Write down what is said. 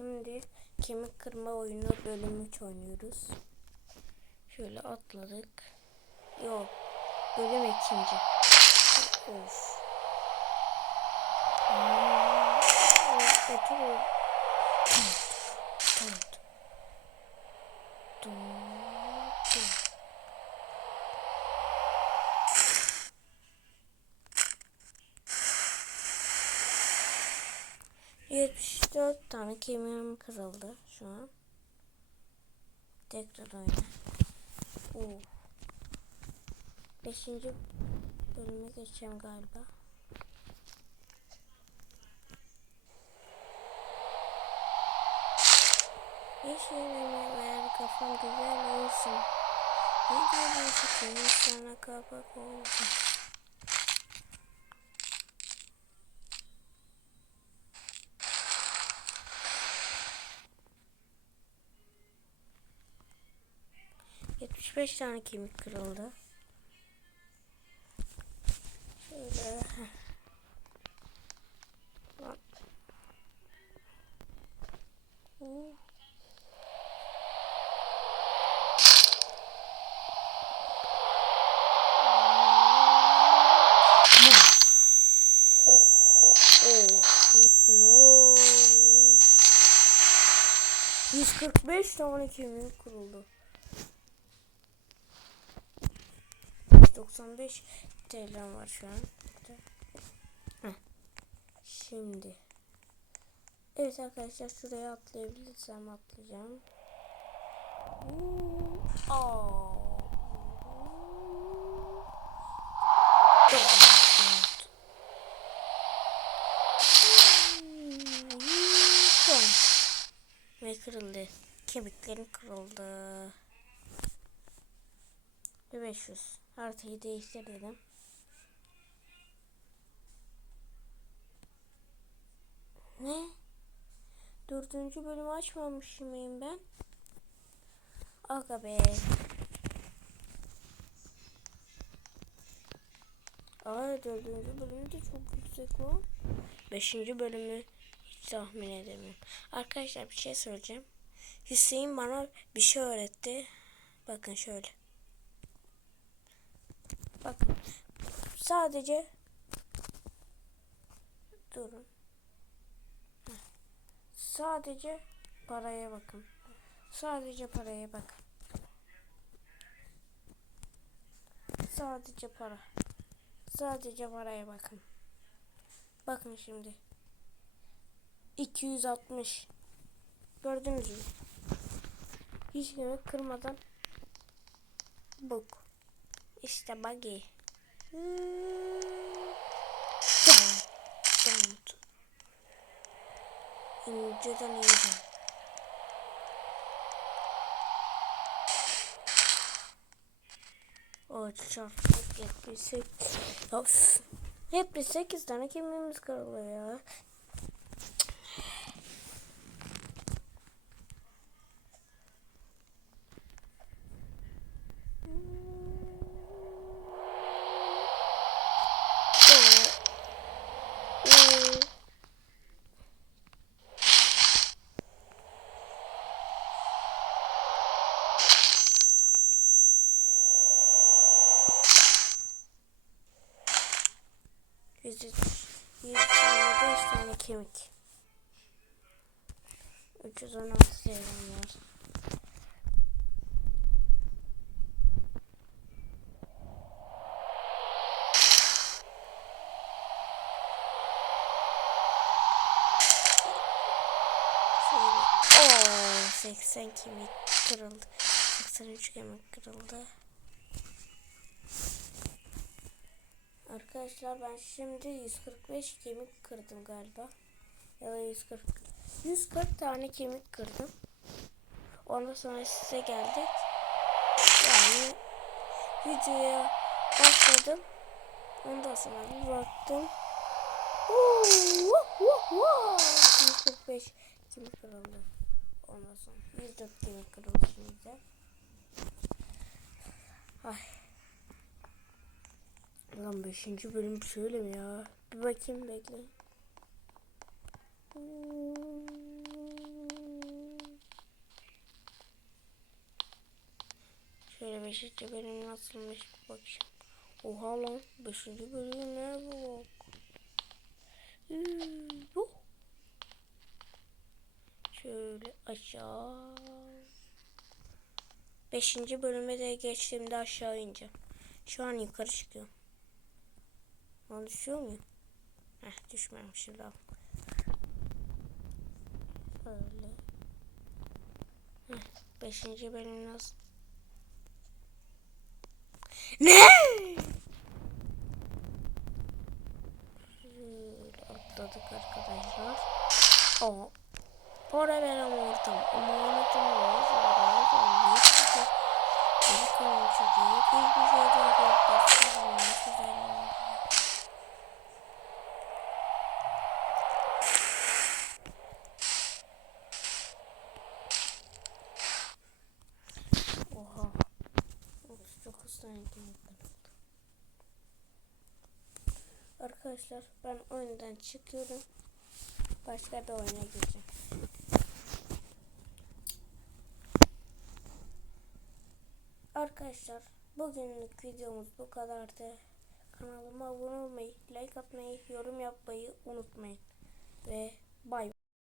Şimdi kemik kırma oyunu bölüm 3 oynuyoruz. Şöyle atladık. Yok. Bölüm ikinci. Of. Hmm, evet, kötü oldu. 74 tane kemiğim kırıldı şu an. Tekrar oyna. Oo. Beşinci bölüme geçeceğim galiba. Yeşilime şey ver kafam güzel olsun. Ne diyorsun ki sana kapak olsun. Yetmiş beş tane kemik kırıldı. Şöyle. Oh, ne oluyor? 145 tane kemiğim kırıldı. 95 TL var şu an. Şimdi. Evet arkadaşlar şuraya atlayabilirsem atlayacağım. Aa. Ve kırıldı. Kemiklerim kırıldı. Ve 500. Haritayı değiştir dedim. Ne? Dördüncü bölümü açmamış mıyım ben? Aga be. Aa dördüncü bölümü de çok yüksek lan. Beşinci bölümü hiç tahmin edemiyorum. Arkadaşlar bir şey söyleyeceğim. Hüseyin bana bir şey öğretti. Bakın şöyle. Bakın. Sadece durun. Sadece paraya bakın. Sadece paraya bakın. Sadece para. Sadece paraya bakın. Bakın şimdi. 260. Gördünüz mü? Hiç kırmadan buk. İşte buggy. Don't. İnceden ince. O çarptık 78. Of. 78 tane kemiğimiz kırılıyor. Yüz, yüz beş tane kemik. 316 sevim var. Şöyle. Oo, 80 kemik kırıldı. 83 kemik kırıldı. Arkadaşlar ben şimdi 145 kemik kırdım galiba. Ya da 140. 140 tane kemik kırdım. Ondan sonra size geldik. Yani videoya başladım. Ondan sonra bir baktım. Oo, wah, wah. 145 kemik kırıldı. Ondan sonra 104 kemik kırıldı şimdi. Ay. Lan 5. bölüm şöyle mi ya? Bir bakayım bekle. Şöyle 5. bölüm nasılmış bir bakayım. Oha lan 5. bölüm ne bu? Şöyle aşağı. 5. bölüme de geçtiğimde aşağı ineceğim. Şu an yukarı çıkıyorum. Lan düşüyor muyum? Heh düşmemişim daha. Şöyle. Heh, beşinci bölüm nasıl? Ne? Şöyle atladık arkadaşlar. Aa. Para veren ortam. Emanetim var. Zarar olmuş. Bir kalınca değil. Hiçbir şeyden korkmasın. Olmuş güzel olur. Oha. Of, çok hızlı indim. Arkadaşlar ben oyundan çıkıyorum. Başka bir oyuna gireceğim. Arkadaşlar bugünlük videomuz bu kadardı. Kanalıma abone olmayı, like atmayı, yorum yapmayı unutmayın. Ve bay.